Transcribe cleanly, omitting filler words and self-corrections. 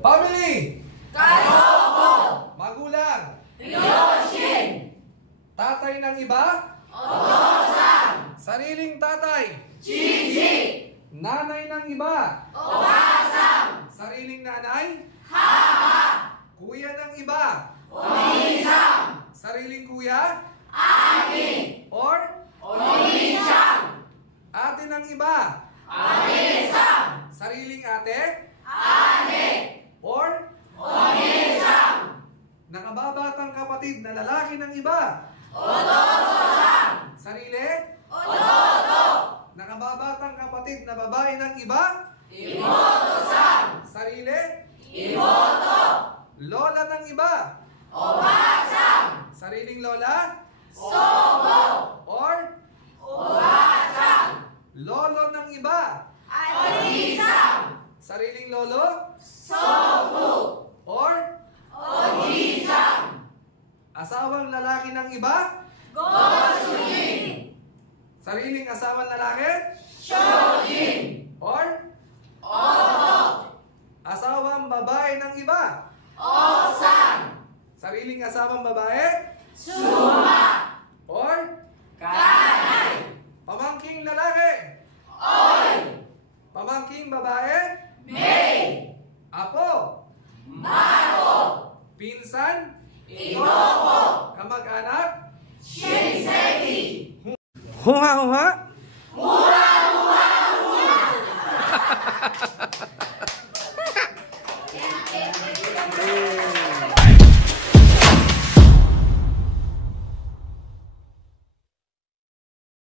Family. Kasoko. Magulang. Ryoshin. Tatay ng iba. Otosan. Sariling tatay. Gigi. Nanay ng iba. Obasan. Sariling nanay. Haba. Kuya ng iba. Onisang. Sariling kuya. Ani. Or Onisang. ate ng iba. Anisang. Sariling ate. Ane. Or Onisang. nakababatang kapatid na lalaki ng iba. Otosan. Sarili. Ototo. Nakababatang kapatid na babae ng iba. Imotosan. Sarili. Imoto. Lola ng iba. Obasang. Sariling lola. Sobo. Or Obasang. lolo ng iba. Anisang. Sariling lolo. Sobu. Or Onisang. asawang lalaki ng iba. Goshin. Sariling asawang lalaki. Shojin. Or Oto. asawang babae ng iba. Osan. Sariling asawang babae. Suma. Or Kanay. pamangking lalaki. Oy. Pamangking babae. May. Apo. Mako. Pinsan. Itoko. Kamag-anak. Shinseki. Huha-huha. Hura, hura, hura.